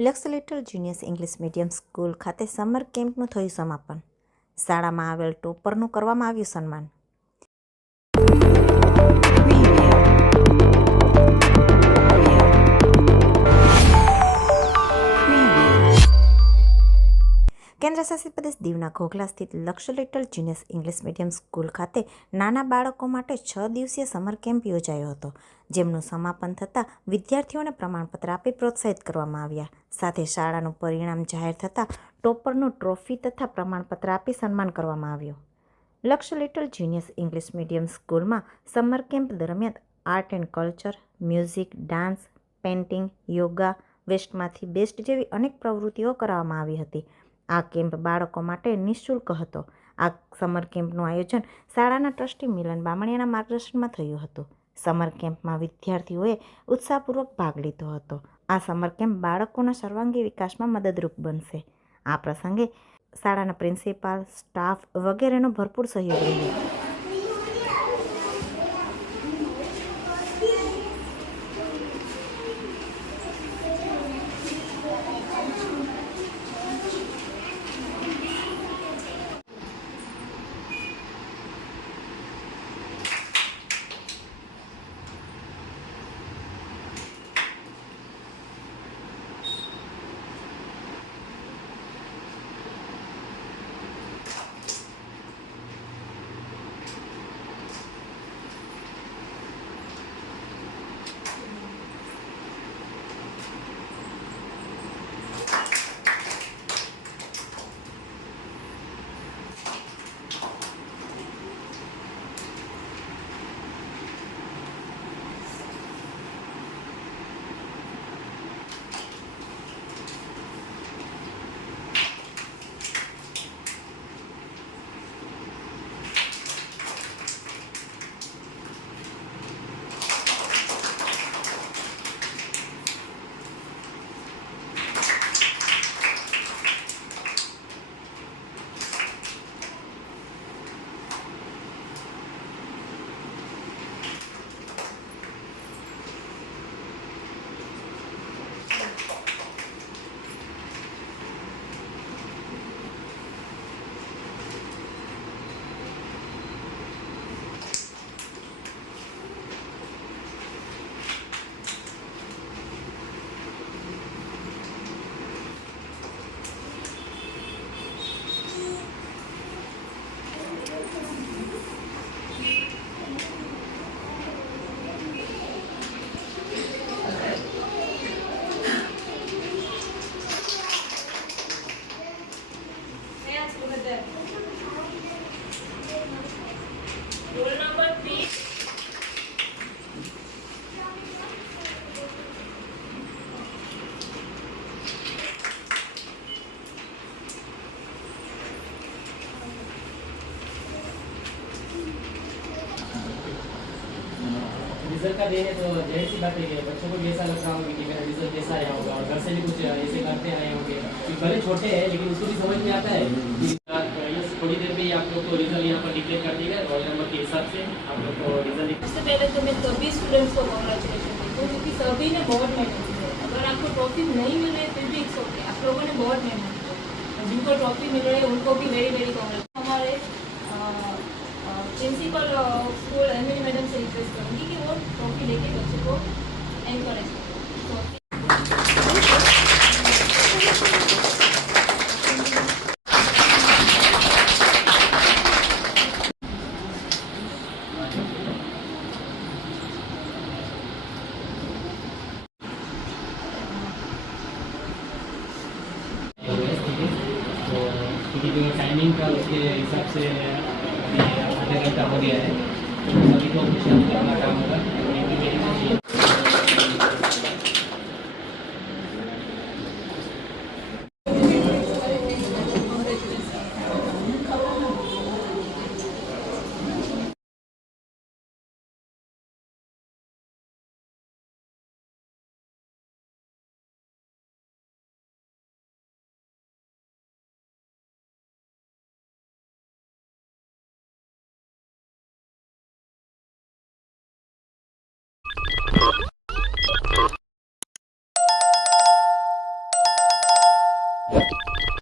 લક્ષ Little Juniors English Medium School ખાતે summer કેમ્પનું થયું સમાપન શાળામાં આવેલ ટોપરનું કરવામાં આવ્યું સન્માન કેન્દ્રશાસિત પ્રદેશ દીવના ઘોઘલા સ્થિત Laksh Little Genius English Medium School ખાતે નાના બાળકો માટે છ દિવસીય સમર કેમ્પ યોજાયો હતો જેમનું સમાપન થતાં વિદ્યાર્થીઓને પ્રમાણપત્ર આપી પ્રોત્સાહિત કરવામાં આવ્યા સાથે શાળાનું પરિણામ જાહેર થતાં ટોપરનું ટ્રોફી તથા પ્રમાણપત્ર આપી સન્માન કરવામાં આવ્યું Laksh Little Genius English Medium સ્કૂલમાં સમર કેમ્પ દરમિયાન art and culture music dance painting yoga વેસ્ટમાંથી બેસ્ટ જેવી અનેક પ્રવૃત્તિઓ કરાવવામાં આવી હતી આ કેમ્પ બાળકો માટે નિઃશુલ્ક હતો આ સમર કેમ્પનું આયોજન શાળાના ટ્રસ્ટી મિલન બામણિયાના માર્ગદર્શનમાં થયું હતું સમર કેમ્પમાં વિદ્યાર્થીઓએ ઉત્સાહપૂર્વક ભાગ લીધો હતો આ સમર કેમ્પ બાળકોના સર્વાંગી વિકાસમાં મદદરૂપ બનશે આ પ્રસંગે શાળાના પ્રિન્સિપાલ સ્ટાફ વગેરેનો ભરપૂર સહયોગ રહ્યો रिजल्ट का डे है तो जैसी सी बात है बच्चों को भी ऐसा लग रहा होगा कि मेरा रिजल्ट कैसा आया होगा और घर से भी कुछ ऐसे करते आए होंगे कि भले छोटे हैं लेकिन उसको भी समझ में आता है थोड़ी देर में आप लोग को रिजल्ट यहाँ पर डिक्लेयर कर दिया रोल नंबर के हिसाब से आप लोग को रिजल्ट सबसे पहले तो मैं सभी स्टूडेंट्स को कॉन्ग्रेचुलेशन देती हूँ क्योंकि सभी ने बहुत मेहनत की है अगर आपको ट्रॉफी नहीं मिल रही फिर भी एक सौ आप लोगों ने बहुत मेहनत की जिनको ट्रॉफी मिल रही है उनको भी वेरी वेरी कॉन्ग्रेचुलेशन हमारे प्रिंसिपल स्कूल एमएल मैडम से रिक्वेस्ट करूँगी कि वो ट्रॉफी लेके बच्चों को एनकरेज करें टिकट का टाइमिंग का उसके हिसाब से आपल्या गटामध्ये आहे